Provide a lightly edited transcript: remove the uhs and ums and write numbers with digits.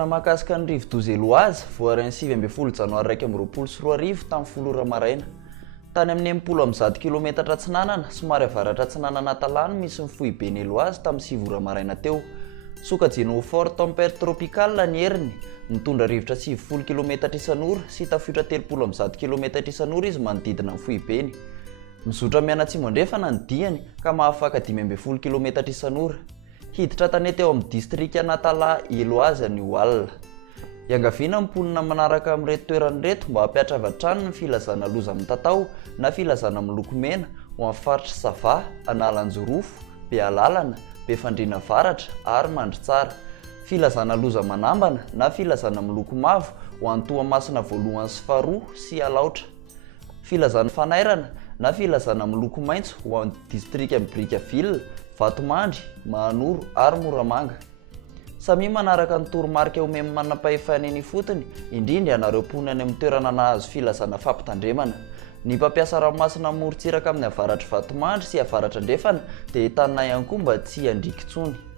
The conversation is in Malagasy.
Fahafantana mahakasika ny rivo-doza Eloazy voarainy 9 Janoary 2024 tamin'ny 10 maraina. Tany amin'ny 80 kilometatra atsinanana somary avaratra atsinanana Talàno misy ny foiben'ny Eloazy tamin'ny 9 maraina teo. Sokajiana ho fort tempête tropicale ny heriny, mitondra rivotra 90 kilometatra isan'ora sy tafiotra 30 kilometatra isan'ora izy manodidina ny foibeny. Mizotra mianatsimo andrefana ny diany ka mahafaka 15 kilometatra isan'ora. Hiditra tanety eo amin'ny distrika Natala Eloazy ny Oal. Iangaviana mponina manaraka amin'reto toerany reto mba hampiatra avy hatrany ny filazana loza amin'ny tatao na filazana miloko mena ho amin'ny faritra Sava, Analanjorofo, Bealalana, Befandriana Avaratra ary Mandritsara. Filazana loza manambana na filazana miloko mavo ho an'ny Toamasina voalohany sy faharoa sy Alaotra. Filazana fanairana na filazana miloko maitso ho an'ny distrika Brickaville, Vatomandry, Mahanoro ary Moramanga. Samy manaraka ny toromarika omemy manam-pahefana eny fotony, indrindra anareo mponina any amin'ny toerana nahazo filazana fampitandremana. Ny mpampiasa ranomasina morontsiraka amin'ny avaratra Vatomandry sy avaratra Andrefana dia entanina ihany koa mba tsy handriky intsony.